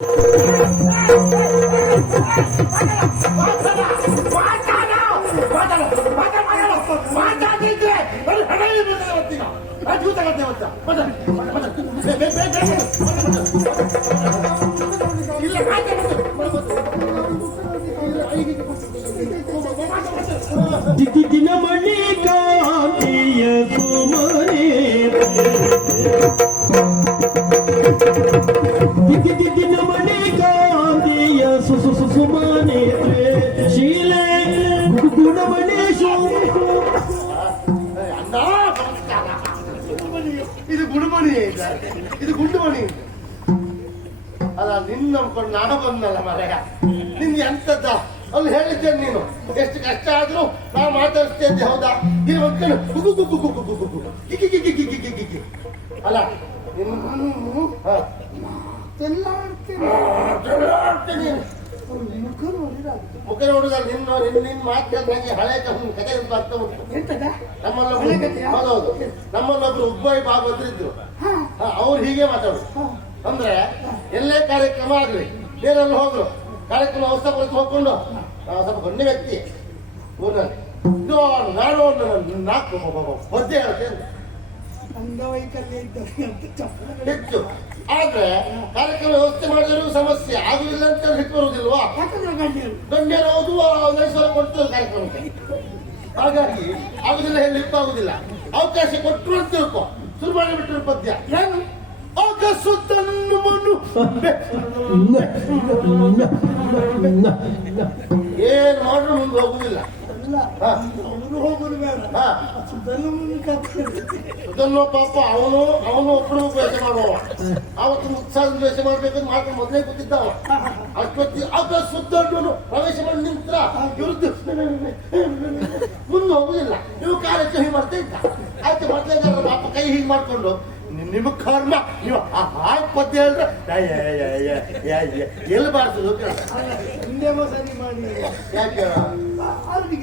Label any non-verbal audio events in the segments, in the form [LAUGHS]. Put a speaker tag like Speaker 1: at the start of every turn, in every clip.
Speaker 1: अच [LAUGHS] ಇದು ಗುಡುಮಣಿ ಇದೆ ಗುಂಡುಮಣಿ ಅಲ್ಲ ನಿನ್ನ ನಂಬ್ಕೊಂಡು ನಾನು ಬಂದಲ್ಲ ಮರೆಯ ನಿನ್ಗೆ ಎಂತದ್ದ ಅಲ್ಲಿ ಹೇಳಿದ್ದೆ ನೀನು ಎಷ್ಟು ಕಷ್ಟ ಆದ್ರೂ ನಾವು ಮಾತಾಡ್ತಿದ್ದೆ ಹೌದಾ ನೀನು ಒಂದ್ಕೊಂಡು ಗುಗು ಗುಗು ಗುಗು ಗುಗು ಗುಗು ಗಿಗಿ ಕಿಕ್ಕಿ ಕಿಕ್ಕಿ ಕಿಕ್ಕಿ ಕಿಕ್ಕಿ ಅಲ್ಲ ನಿನ್ನ ಹಾ.
Speaker 2: ಎಲ್ಲ ಆಡ್ತೇನೆ
Speaker 1: ಮಾತಾಡ್ತೀನಿ.
Speaker 2: ಮುಖ
Speaker 1: ನಿನ್ನ ನಿನ್ನ ನಿನ್ನ ಮಾತು ಕೇಳಿ ನಂಗೆ ಹಳೆ ಕಥೆ ಕಥೆ ಅಂತ ಅರ್ಥ ಉಂಟು.
Speaker 2: ಕಥೆಯಾ?
Speaker 1: ಹೌದೌದು. ನಮ್ಮಲ್ಲೊಬ್ರು ಉಬ್ಬಾಯಿ ಭಾಗವತರು ಇದ್ರು
Speaker 2: ಹಾ.
Speaker 1: ಅವ್ರು ಹೀಗೆ ಮಾತಾಡುದು ಅಂದ್ರೆ ಎಲ್ಲೇ ಕಾರ್ಯಕ್ರಮ ಆಗ್ಲಿ ಬೇರೆಲ್ಲ ಹೋಗ್ರು ಕಾರ್ಯಕ್ರಮ ಅವಸ್ಥೆ ಕುರಿತು ಹೋಗ್ಕೊಂಡು ಸ್ವಲ್ಪ ಬನ್ನಿ ವ್ಯಕ್ತಿ ಊರಿನಲ್ಲಿ ಇದು ನಾಲ್ಕು ಪದ್ಯ ಹೇಳ್ತೇನೆ.
Speaker 2: ಅಂಗವೈಕಲ್ಯ ಇದ್ದವರಿಗೆ ಅಂತ ಚಪ್ಪಲ
Speaker 1: ಹೆಚ್ಚು. ಆದ್ರೆ ಕಾರ್ಯಕ್ರಮ ವ್ಯವಸ್ಥೆ ಮಾಡಿದ್ರು ಸಮಸ್ಯೆ ಆಗುದಿಲ್ಲ ಅಂತ ಹಿಟ್ಟು ಬರುವುದಿಲ್ವಾ?
Speaker 2: ಗಣ್ಯರು
Speaker 1: ಹೌದು ನೈಸರ ಕೊಡ್ತೇವೆ ಕಾರ್ಯಕ್ರಮಕ್ಕೆ. ಹಾಗಾಗಿ ಆಗುದಿಲ್ಲ ಹೇಳಿ ಆಗುದಿಲ್ಲ. ಅವಕಾಶ ಕೊಟ್ಟರು ಅಂತ ತಿಳ್ಕೊ. ಶುರು ಮಾಡಿಬಿಟ್ರು ಪದ್ಯ.
Speaker 2: ಏನು?
Speaker 1: ಆಗಸು [LAUGHS] ಏನ್ ಮಾಡ್ರು ಮುಂದೆ ಹೋಗುದಿಲ್ಲ. ಹಾ.
Speaker 2: ಅವನು ಹೋಗುದು ಬೇಡ. ಸುಧರ್ಮನ ಕಥೆ
Speaker 1: ಅದನ್ನು ಪಾಪ ಅವನು ಅವನು ಒಬ್ಬಳು ದ್ವೇಷ ಮಾಡುವ ಅವತ್ತು ಉತ್ಸಾಹ ದ್ವೇಷ ಮಾಡ್ಬೇಕಂತ ಮಾಡ್ಕೊಂಡು ಮೊದಲೇ ಗೊತ್ತಿದ್ದ ಅವ ಅಷ್ಟೊತ್ತಿ ಆಗ ಸುದ್ದಣ್ಣನು ಪ್ರವೇಶ ಮಾಡಿ ನಿಂತ್ರ ಇವ್ರದ್ದು ಮುಂದೆ ಹೋಗುದಿಲ್ಲ. ನೀವು ಕಾರ್ಯ ಹೀಗೆ ಮಾಡ್ತಾ ಇದ್ದ. ಆಯ್ತು ಇದ್ದಾರೆ ಪಾಪ ಕೈ ಹೀಗೆ ಮಾಡ್ಕೊಂಡು ನಿಮ್ಮ ಕರ್ಮ? ನೀವು ಹಾಗೆ ಪದ್ಯ ಹೇಳಿದ್ರೆ ಎಲ್ಲಿ ಬಾರ್ಸೋದು
Speaker 2: ಹಿಂದೆ ಮಾಡಿ
Speaker 1: ಯಾಕೆ?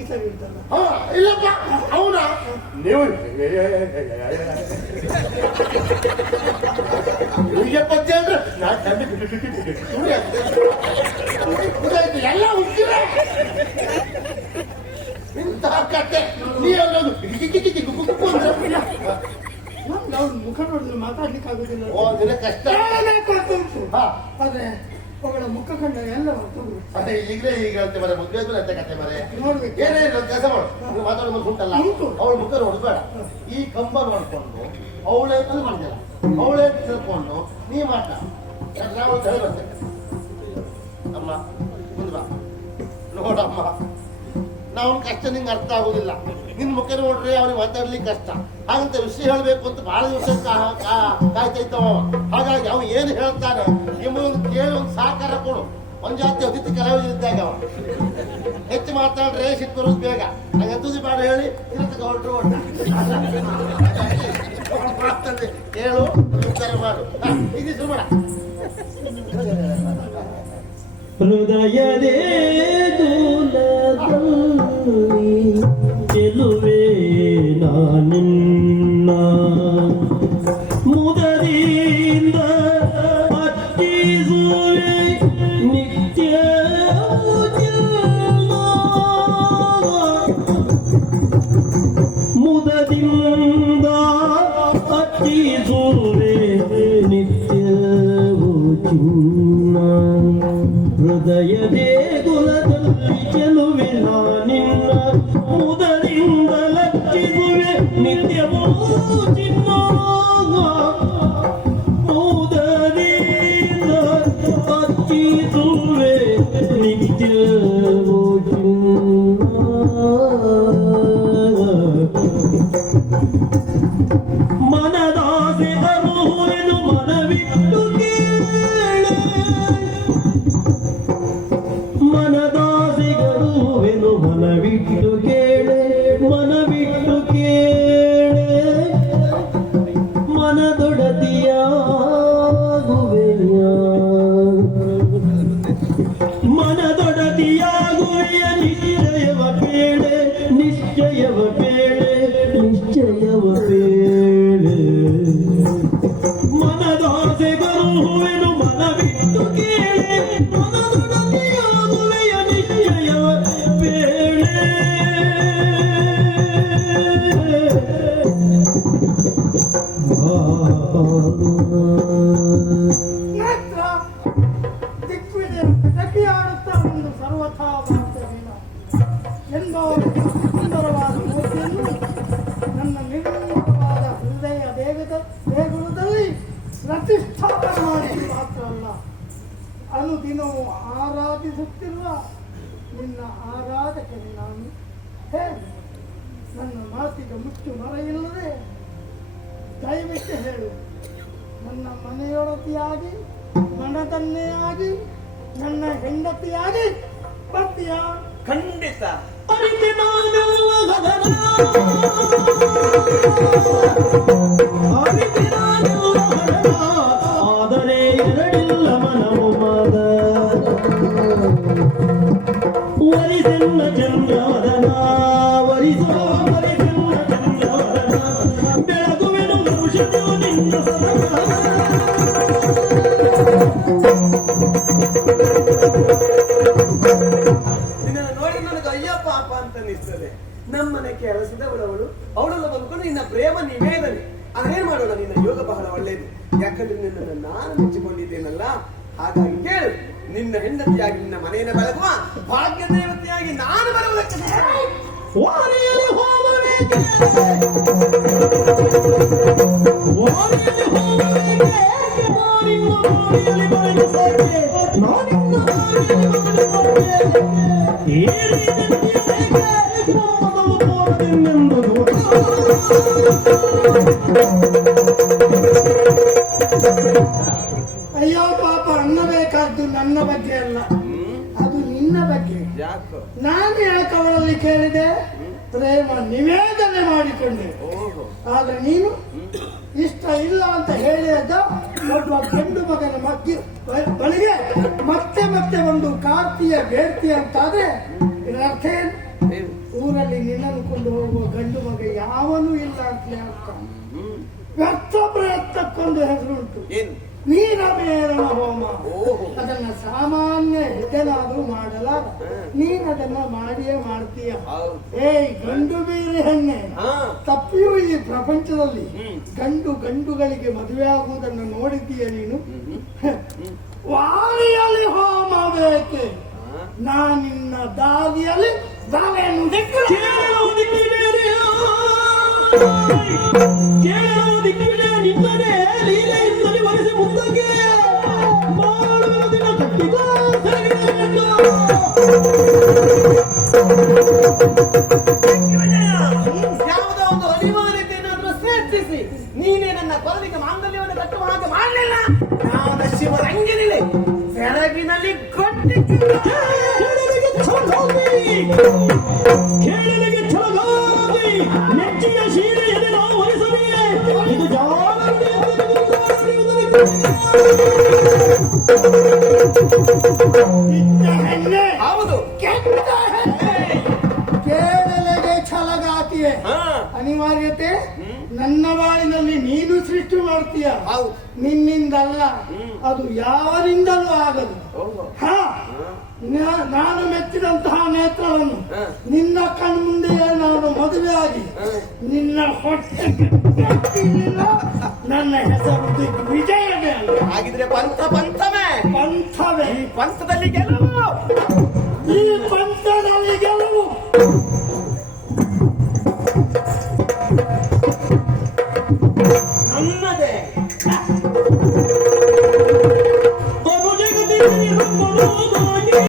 Speaker 2: ಸರಿ ಇರ್ತಲ್ಲ
Speaker 1: ಹಾ ಇಲ್ಲಪ್ಪ ಅವನ ನೀವು ಅಂದ್ರೆ ನಾ ಎಲ್ಲ ಹುಚ್ಚಿವೆ. ಇಂತಹ ಕತೆ. ಅಂದ್ರೆ
Speaker 2: ಅವ್ರ ಮುಖ ನೋಡಿದ್ರೆ ಮಾತಾಡ್ಲಿಕ್ಕೆ ಆಗುದಿಲ್ಲ
Speaker 1: ಓ ಕಷ್ಟ
Speaker 2: ಹೇಳಕ್ಕೆ ಉಂಟು
Speaker 1: ಹಾ
Speaker 2: ಆದ್ರೆ ಎಲ್ಲ
Speaker 1: ಈಗಲೇ ಈಗ ಅಂತ ಮರೆ ಮದುವೆ ಆದ್ಮೇಲೆ ಎಂತ ಕತೆ ಮರೆ
Speaker 2: ನೋಡ್ಬೇಕು.
Speaker 1: ಏನೇ ಕೆಲಸ ಮಾಡು. ನೀವು ಮಾತಾಡೋ ಮುಂದೆ ಉಂಟಲ್ಲ
Speaker 2: ಉಂಟು.
Speaker 1: ಅವಳ ಮುಖ ನೋಡ್ಬೇಡ ಈ ಕಂಬ ನೋಡ್ಕೊಂಡು ಅವಳೇ ಅಂತ ಮಾಡಿಲ್ಲ ಅವಳೇ ಅಂತ ತಿಳ್ಕೊಂಡು ನೀ ಮಾಡ ನಾವು ಅಂತ ಹೇಳಿ ಬರ್ತೇವೆ ಅಮ್ಮ ಮುಂದೆ ಬಾ. ನೋಡಮ್ಮ. ನಾವು ಕಷ್ಟ ನಿಂಗೆ ಅರ್ಥ ಆಗುದಿಲ್ಲ. ನಿನ್ ಮುಖ ನೋಡ್ರಿ ಅವ್ರಿಗೆ ಮಾತಾಡ್ಲಿಕ್ಕೆ ಕಷ್ಟ. ಹಾಗಂತ ವಿಷಯ ಹೇಳ್ಬೇಕು ಅಂತ ಬಹಳ ದಿವಸ ಕಾಯ್ತಾ ಹಾಗಾಗಿ ಅವ ಏನು ಹೇಳ್ತಾನೆ? ನಿಮ್ಮ ಕೇಳಿ ಒಂದು ಸಹಕಾರ ಕೊಡು. ಒಂದ್ ಜಾತಿ ಅತಿಥಿ ಕಲಾವಿದರಿದ್ದಾಗ ಅವ ಹೆಚ್ಚು ಮಾತಾಡ್ರೆ ಸಿಟ್ಟು ಬರೋದು ಬೇಗ. ನಂಗೆ ಎಂತದ್ದು ಬೇಡ ಹೇಳಿ ಮಾತಲ್ಲಿ ಹೇಳು, ಉತ್ತರ ಮಾಡು. ಇದು ಶುರು ಮಾಡ.
Speaker 3: ಹೃದಯದೇ
Speaker 2: ಅನುದಿನವೂ ಆರಾಧಿಸುತ್ತಿರುವ ನಿನ್ನ ಆರಾಧಕನೇ ನಾನು. ಹೇ ನನ್ನ ಮಾತಿಗೆ ಮುಚ್ಚು ಮರೆಯಿಲ್ಲದೆ ದಯವಿಟ್ಟು ಹೇಳು. ನನ್ನ ಮನೆಯೊಡತಿಯಾಗಿ ಮನದನ್ನೇ ಆಗಿ ನನ್ನ ಹೆಂಡತಿಯಾಗಿ ಬರ್ತೀಯ?
Speaker 4: ಖಂಡಿತ.
Speaker 3: ಅರಿತೆ ನಾನೆಲ್ಲ
Speaker 4: ನಮ್ಮನೆ ಕೆಲಸದವಳವಳು ಅವಳೆಲ್ಲ ಬಂದ್ಕೊಂಡು ನಿನ್ನ ಪ್ರೇಮ ನಿವೇದನೆ. ಅದೇನ್ ಮಾಡೋಣ, ನಿನ್ನ ಯೋಗ ಬಹಳ ಒಳ್ಳೇದು. ಯಾಕಂದ್ರೆ ನಿನ್ನನ್ನು ನಾನು ಮೆಚ್ಚಿಕೊಂಡಿದ್ದೇನಲ್ಲ? ಹಾಗಾಗಿ ಕೇಳು. ನಿನ್ನ ಹೆಂಡತಿಯಾಗಿ ನಿನ್ನ ಮನೆಯನ್ನು ಬೆಳಗುವ ಭಾಗ್ಯ ದೇವತೆಯಾಗಿ ನಾನು ಬರುವುದಕ್ಕೆ
Speaker 2: ಅಯ್ಯೋ ಪಾಪ ಅನ್ನಬೇಕಾದ್ದು ನನ್ನ ಬಗ್ಗೆ ಅಲ್ಲ. ಅದು ನಿನ್ನ ಬಗ್ಗೆ. ನಾನು ಯಾಕೆ ಅವರಲ್ಲಿ ಕೇಳಿದೆ? ಪ್ರೇಮ ನಿವೇದನೆ ಮಾಡಿಕೊಂಡೆ. ಆದ್ರೆ ನೀನು ಇಷ್ಟ ಇಲ್ಲ ಅಂತ ಹೇಳಿದ ಒಬ್ಬ ಗಂಡು ಮಗನ ಮಗ್ಗಿ ಬಳಿಗೆ ಮತ್ತೆ ಮತ್ತೆ ಒಂದು ಕಾರ್ತಿಯ ಬೇಡ್ತಿ ಅಂತಾದ್ರೆ ಇದರ ಅರ್ಥ ಏನು? ಊರಲ್ಲಿ ನಿನ್ನನ್ನು ಕೊಂಡು ಹೋಗುವ ಗಂಡು ಮಗ ಯಾವನೂ ಇಲ್ಲ ಅಂತ ಅರ್ಥ ವ್ಯರ್ಥ ಪ್ರಯತ್ನಕ್ಕೊಂದು ಹೆಸರುಂಟು.
Speaker 4: ಏನು?
Speaker 2: ಬೇರಣ ಹೋಮ. ಅದನ್ನ ಸಾಮಾನ್ಯ ಹೆಜ್ಜೆನಾದ್ರೂ ಮಾಡಲಾರ ನೀನ್ ಅದನ್ನ ಮಾಡಿಯೇ ಮಾಡ್ತೀಯ.
Speaker 4: ಹೌದು.
Speaker 2: ಏಯ್ ಗಂಡು ಬೇರೆ ಹೆಣ್ಣೆ. ತಪ್ಪಿಯೂ ಈ ಪ್ರಪಂಚದಲ್ಲಿ? ಗಂಡು ಗಂಡುಗಳಿಗೆ ಮದುವೆ ಆಗುವುದನ್ನು ನೋಡಿದ್ದೀಯ ನೀನು? ವಾರಿಯಲ್ಲಿ ಹೋಮ. ಬೇಕೆ? ನಾನಿನ್ನ ದಾರಿಯಲ್ಲಿ ದಾರಿಯನ್ನು
Speaker 4: ಕೊರಲಿಗೆ ಮಾಂಗಲ್ಯವನ್ನು ಕಟ್ಟುವ ಹಾಗೆ ಮಾಡಲಿಲ್ಲ. ನಾನು ಶಿವರಂಗಿನಲ್ಲಿ ಸೆರಗಿನಲ್ಲಿ
Speaker 3: ಕೇಳಲಿಗೆ ಛಲಗಾರದಿ. ನೆಚ್ಚಿನ ಶೀಲೆಯಲ್ಲಿ ನಾವು ವರಿಸಲಿಯೇ ಇದು ಜಾಲರಿಯ
Speaker 2: ನಿನ್ನಿಂದಲ್ಲ ಅದು ಯಾರಿಂದಲೂ ಆಗದು ಹಾ. ನಾನು ಮೆಚ್ಚಿದಂತಹ ನೇತ್ರವನ್ನು ನಿನ್ನ ಕಣ್ಮುಂದೆಯೇ ನಾನು ಮದುವೆಯಾಗಿ ನಿನ್ನ ಹೊಟ್ಟೆ ನನ್ನ ಹೆಸರು ವಿಜಯವೇ ಆಗಿದ್ರೆ
Speaker 4: ಹಾಗಿದ್ರೆ ಪಂಥ ಪಂಥವೇ.
Speaker 2: ಪಂಥವೇ.
Speaker 4: ಪಂಥದಲ್ಲಿ ಗೆಲುವು
Speaker 2: ಈ ಪಂಥ